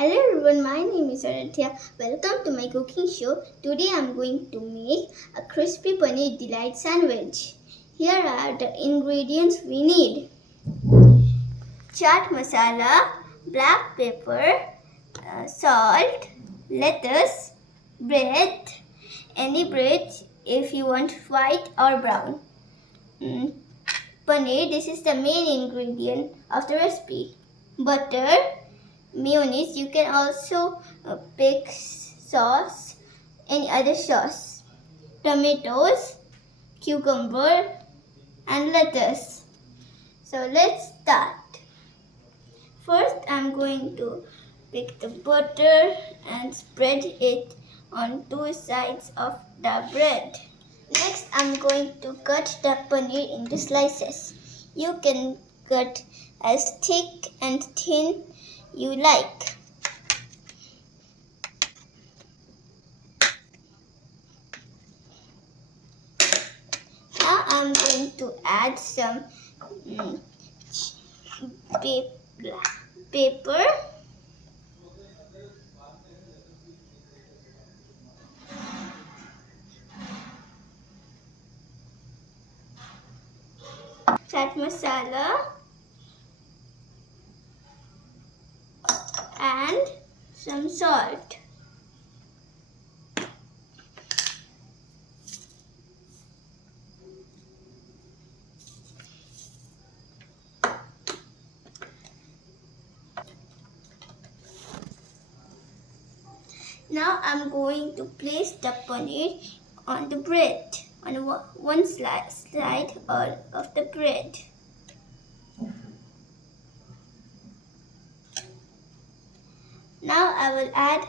Hello everyone, my name is Aradhya. Welcome to my cooking show. Today I am going to make a crispy paneer delight sandwich. Here are the ingredients we need. Chaat masala, black pepper, salt, lettuce, bread, any bread if you want white or brown. Paneer, this is the main ingredient of the recipe. Butter, mayonnaise, you can also pick sauce, any other sauce. Tomatoes, cucumber and lettuce. So let's start. First I'm going to pick the butter and spread it on two sides of the bread. Next I'm going to cut the paneer into slices. You can cut as thick and thin you like. Now I'm going to add some paper, chaat masala and some salt. Now I'm going to place the paneer on the bread, on one side of the bread. Now I will add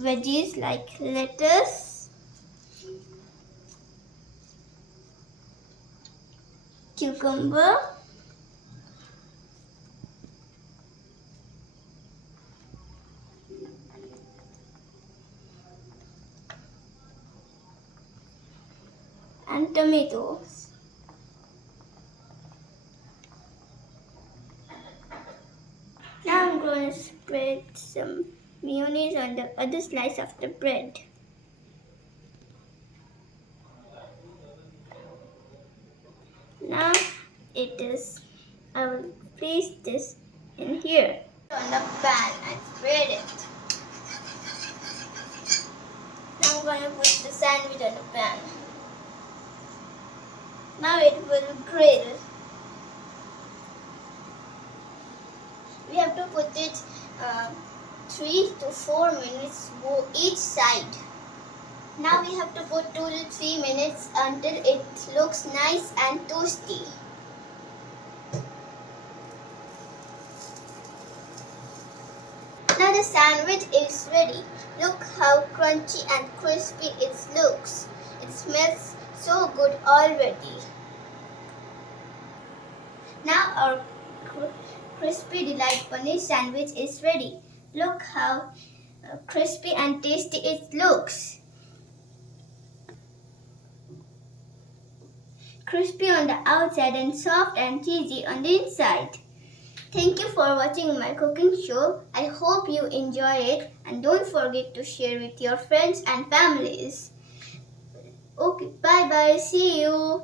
veggies like lettuce, cucumber, and tomatoes. Now I'm going to spread some mayonnaise on the other slice of the bread. Now I will place this in here on the pan and spread it. Now I'm going to put the sandwich on the pan. Now it will grill. We have to put it 3 to 4 minutes each side. Now we have to put 2 to 3 minutes until it looks nice and toasty. Now the sandwich is ready. Look how crunchy and crispy it looks. It smells so good already. Now our crispy delight paneer sandwich is ready. Look how crispy and tasty it looks. Crispy on the outside and soft and cheesy on the inside. Thank you for watching my cooking show. I hope you enjoy it and don't forget to share with your friends and families. Okay, bye bye. See you.